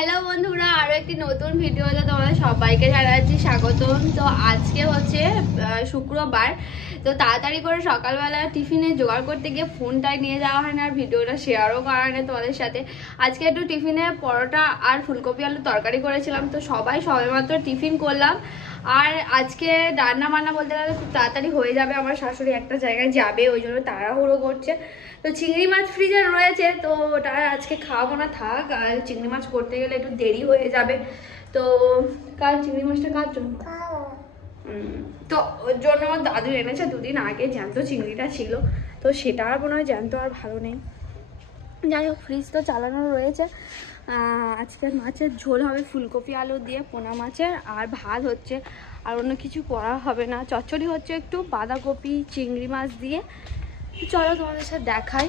Hello বন্ধুরা আরও একটি নতুন ভিডিওতে তোমাদের সবাইকে জানাচ্ছি স্বাগতম। তো আজকে হচ্ছে শুক্রবার। তো তাড়াতাড়ি করে সকালবেলা টিফিনে জোগাড় করতে গিয়ে ফোনটাই নিয়ে যাওয়া হয় না আর ভিডিওটা শেয়ারও করা হয় না তোমাদের সাথে। আজকে একটু টিফিনে পরোটা আর ফুলকপি আলু তরকারি করেছিলাম। তো সবাই সবেমাত্র টিফিন করলাম। আর আজকে রান্না বান্না বলতে গেলে খুব তাড়াতাড়ি হয়ে যাবে, আমার শাশুড়ি একটা জায়গায় যাবে, ওই জন্য তাড়াহুড়ো করছে। তো চিংড়ি মাছ ফ্রিজে রয়েছে, তো ওটা আজকে খাওয়াবো না, থাক, আর চিংড়ি মাছ করতে গেলে একটু দেরি হয়ে যাবে। তো কাল চিংড়ি মাছটা কার জন্য? তো ওর জন্য আমার দাদু এনেছে দুদিন আগে, জ্যান্ত চিংড়িটা ছিল, তো সেটা আর মনে হয় জ্যান্ত আর ভালো নেই। যাই হোক ফ্রিজ তো চালানো রয়েছে। আহ, আজকে মাছের ঝোল হবে ফুলকপি আলু দিয়ে পোনা মাছের আর ভাত হচ্ছে। আর অন্য কিছু করা হবে না। চচ্চড়ি হচ্ছে একটু বাঁধাকপি চিংড়ি মাছ দিয়ে। চলো তোমাদের সাথে দেখাই।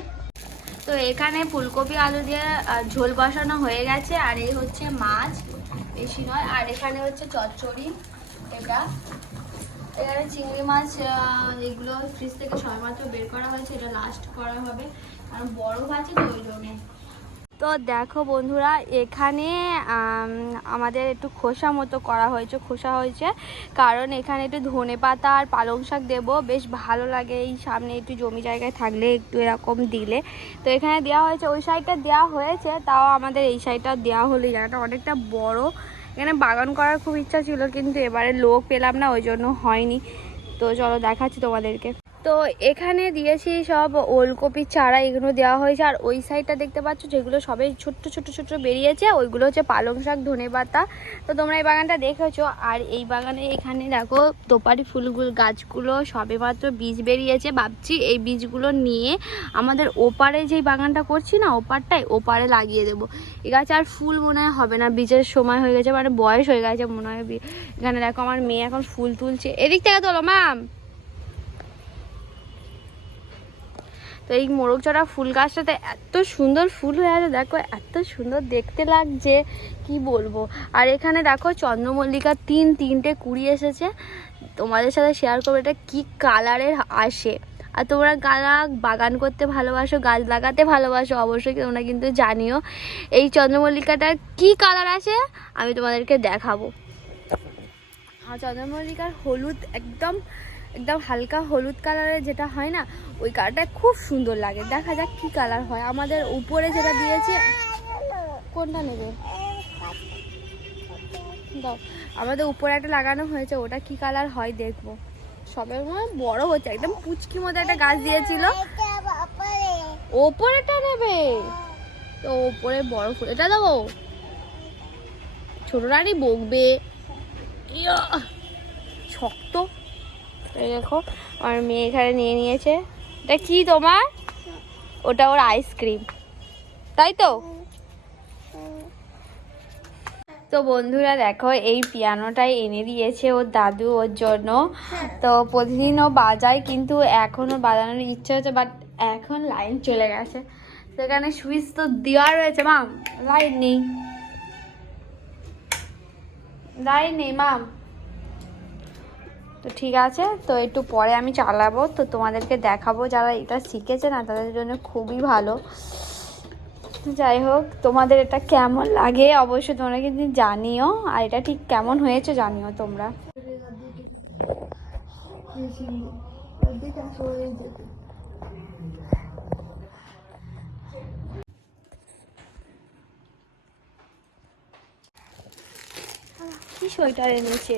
তো এখানে ফুলকপি আলু দিয়ে ঝোল বসানো হয়ে গেছে। আর এই হচ্ছে মাছ বেশি নয়। আর এখানে হচ্ছে চচ্চড়ি। এটা এখানে চিংড়ি মাছ এগুলো ফ্রিজ থেকে সবেমাত্র বের করা হয়েছে, এটা লাস্ট করা হবে। আর বরফ আছে তো ওই তো দেখো বন্ধুরা, এখানে আমাদের একটু খোসা মতো করা হয়েছে, খোসা হয়েছে। কারণ এখানে একটু ধনে পাতা আর পালং শাক দেবো, বেশ ভালো লাগে। এই সামনে একটু জমি জায়গায় থাকলে একটু এরকম দিলে। তো এখানে দেওয়া হয়েছে, ওই সাইডটা দেওয়া হয়েছে, তাও আমাদের এই সাইডটা দেওয়া হলো। জায়গাটা অনেকটা বড়। এখানে বাগান করার খুব ইচ্ছা ছিল, কিন্তু এবারে লোক পেলাম না, ওই জন্য হয়নি। তো চলো দেখাচ্ছি তোমাদেরকে। তো এখানে দিয়েছি সব ওলকপির চারা, এগুলো দেওয়া হয়েছে। আর ওই সাইডটা দেখতে পাচ্ছ, যেগুলো সবাই ছোট্ট ছোট্ট ছোট্ট বেরিয়েছে, ওইগুলো হচ্ছে পালং শাক, ধনে পাতা। তো তোমরা এই বাগানটা দেখেছ? আর এই বাগানে এখানে দেখো, তোপারি ফুলগুলো, গাছগুলো সবে মাত্র বীজ বেরিয়েছে। ভাবছি এই বীজগুলো নিয়ে আমাদের ওপারে যেই বাগানটা করছি না ওপারটাই ওপারে লাগিয়ে দেবো। এই গাছে আর ফুল মনে হয় হবে না, বীজের সময় হয়ে গেছে মানে বয়স হয়ে গেছে মনে হয়। এখানে দেখো আমার মেয়ে এখন ফুল তুলছে। এদিক থেকে তোলো মাম তো এই মোরগ চড়া ফুল গাছটাতে এত সুন্দর ফুল হয়ে আছে, দেখো এত সুন্দর দেখতে লাগছে, কি বলব? আর এখানে দেখো চন্দ্রমল্লিকা তিন, তিনটে কুড়ি এসেছে। তোমাদের সাথে শেয়ার করব এটা কি কালারের আসে। আর তোমরা গালা বাগান করতে ভালোবাসো, গাছ লাগাতে ভালোবাসো, অবশ্যই তোমরা কিন্তু জানিও। এই চন্দ্রমল্লিকাটার কি কালার আসে? আমি তোমাদেরকে দেখাবো। আর চন্দ্রমল্লিকার হলুদ একদম একদম হালকা হলুদ কালারের যেটা হয় না, ওই কালারটা খুব সুন্দর লাগে। দেখা যাক কি কালার হয়। আমাদের উপরে যেটা দিয়েছে, কোনটা নেবে? দাও। আমাদের উপরে একটা লাগানো হয়েছে, ওটা কি কালার হয় দেখব। মনে বড় হচ্ছে, একদম পুচকি মতো একটা গাছ দিয়েছিল। ওপরেটা নেবে? তো ওপরে বড় ফুল, এটা দেবো? ছোট রানী বকবে। শক্ত। দেখো, আমার মেয়ে এখানে নিয়ে নিয়েছে। এটা কি তোমার? ওটা ওর আইসক্রিম। তাই তো? তো বন্ধুরা দেখো, এই পিয়ানোটাই এনে দিয়েছে ওর দাদু ওর জন্য। তো প্রতিদিন ও বাজায়, কিন্তু এখনও বাজানোর ইচ্ছে হচ্ছে বাট এখন লাইন চলে গেছে। সেখানে সুইচ তো দেওয়া রয়েছে মাম লাইন নেই। লাইন নেই মাম তো ঠিক আছে, তো একটু পরে আমি চালাবো, তো তোমাদেরকে দেখাবো যারা এটা শিখেছে না, তাদের জন্য খুবই ভালো। যাই হোক, তোমাদের এটা কেমন লাগে অবশ্যই তোমরা কিন্তু জানিও, আর এটা ঠিক কেমন হয়েছে জানিও তোমরা। কি সোয়েটার এনেছে?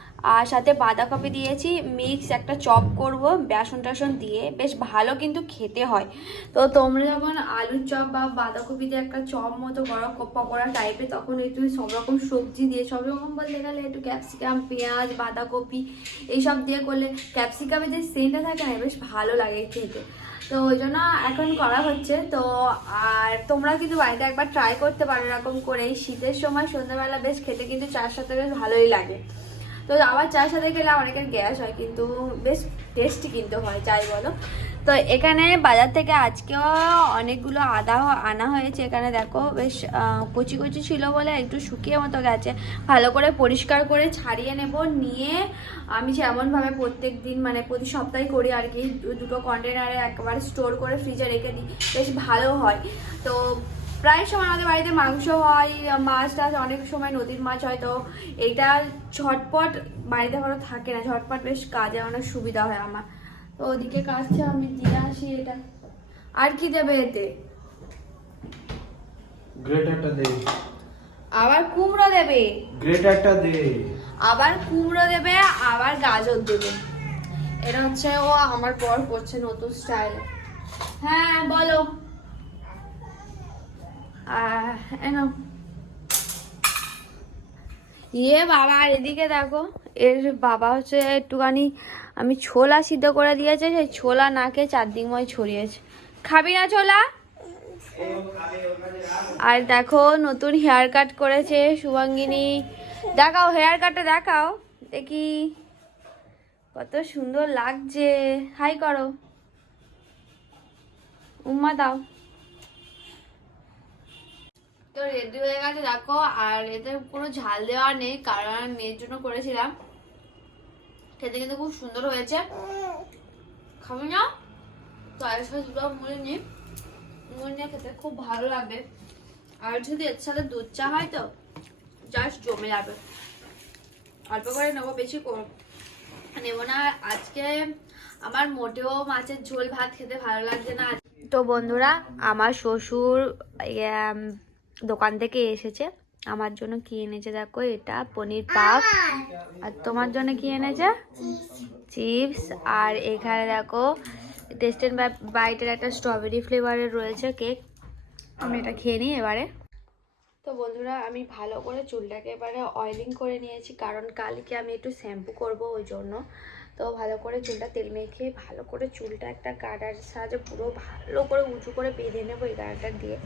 আর সাথে বাঁধাকপি দিয়েছি মিক্স একটা চপ করব, বেসন টাসন দিয়ে, বেশ ভালো কিন্তু খেতে হয়। তো তোমরা যখন আলুর চপ বা বাঁধাকপি দিয়ে একটা চপ মতো ক- পকোড়া টাইপের তখন একটু সব রকম সবজি দিয়ে, সব রকম বলতে গেলে একটু ক্যাপসিকাম পেঁয়াজ, বাঁধাকপি, এইসব দিয়ে করলে ক্যাপসিকামের যে সেন্টটা থাকে না, বেশ ভালো লাগে খেতে। তো ওই জন্য এখন করা হচ্ছে। তো আর তোমরা কিন্তু বাড়িতে একবার ট্রাই করতে পারো এরকম করে শীতের সময় সন্ধ্যাবেলা বেশ খেতে কিন্তু চার সাথে বেশ ভালোই লাগে। তো আবার চায়ের সাথে খেলে অনেকের গ্যাস হয়, কিন্তু বেশ টেস্টি কিন্তু হয় যাই বলো। তো এখানে বাজার থেকে আজকেও অনেকগুলো আদা আনা হয়েছে। এখানে দেখো বেশ কচি কচি ছিল বলে একটু শুকিয়ে মতো গেছে। ভালো করে পরিষ্কার করে ছাড়িয়ে নেব। নিয়ে আমি যেমনভাবে প্রত্যেক দিন মানে প্রতি সপ্তাহে করি আর কি দুটো কন্টেনারে একবারে স্টোর করে ফ্রিজে রেখে দিই। বেশ ভালো হয়। তো প্রায় সময় আমাদের বাড়িতে মাংস হয় মাছ টাছ অনেক সময় নদীর মাছ হয় তো এইটা ঝটপট বাড়িতে কোনো থাকে না। ঝটপট বেশ কাজে অনেক সুবিধা হয় আমার। তো ওদিকে কাজটা আমি দিয়ে আসি এটা। আর কি দেবে এতে? গ্রেটারটা দে। আবার কুমড়ো দেবে? গ্রেটারটা দে। আবার কুমড়ো দেবে আবার গাজর দেবে। এটা হচ্ছে ও আমার পর করছে নতুন স্টাইল। হ্যাঁ বলো। ইয়ে বাবা, আর এদিকে দেখো, এর বাবা হচ্ছে একটুখানি, আমি ছোলা সিদ্ধ করে দিয়েছে, সেই ছোলা নাকে চারদিকময় ছড়িয়েছে। খাবি না ছোলা? আর দেখো, নতুন হেয়ার কাট করেছে শুভাঙ্গিনী। দেখাও হেয়ার কাটটা দেখাও, দেখি। কত সুন্দর লাগছে। হাই করো। উম্মা দাও। তো রেডি হয়ে গেছে দেখো আর এতে কোনো ঝাল দেওয়া নেই কারণ মেয়ের জন্য করেছিলাম। খেতে কিন্তু খুব সুন্দর হয়েছে। খাব না? তো সাথে দুটো মুড়ি নিই মুড়ি নিয়ে খেতে খুব ভালো লাগবে আর যদি এর সাথে দুধ চা হয় তো জাস্ট জমে যাবে। অল্প করে নেব বেশি নেব না। আজকে আমার মোটেও মাছের ঝোল ভাত খেতে ভালো লাগছে না। তো বন্ধুরা আমার শ্বশুর ইয়ে, দোকান থেকে এসেছে। আমার জন্য কি এনেছে দেখো? এটা পনির পাপ আর তোমার জন্য কি এনেছে? চিপস। আর এখানে দেখো টেস্টেন বাইটের একটা স্ট্রবেরি ফ্লেভারের রয়েছে কেক আমি এটা খেয়ে নিই এবারে। তো বন্ধুরা, আমি ভালো করে চুলটাকে এবারে অয়েলিং করে নিয়েছি, কারণ কালকে আমি একটু শ্যাম্পু করব ওই জন্য। তো ভালো করে চুলটা তেল মেখে ভালো করে চুলটা একটা গার্ডার সাহায্যে পুরো ভালো করে উঁচু করে বেঁধে নেব এই গার্ডার দিয়ে।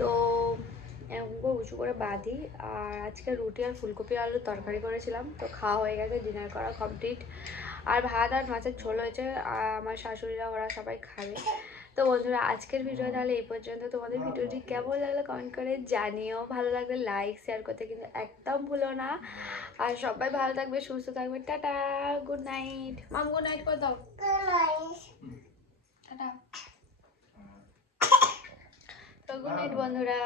তো এরকম করে উঁচু করে বাঁধি আর আজকে রুটি আর ফুলকপি আলুর তরকারি করেছিলাম। তো খাওয়া হয়ে গেছে ডিনার করা কমপ্লিট আর ভাত আর মাছের ঝোল হয়েছে আর আমার শাশুড়িরা ওরা সবাই খাবে। তো বন্ধুরা আজকের ভিডিও তাহলে এই পর্যন্ত। তোমাদের ভিডিওটি কেমন লাগল কমেন্ট করে জানিও। ভালো লাগলে লাইক শেয়ার করতে কিন্তু একদম ভুলো না। আর সবাই ভালো থাকবে সুস্থ থাকবে। Tata good night mum good night করে দাও। টাটা। গুড নাইট বন্ধুরা।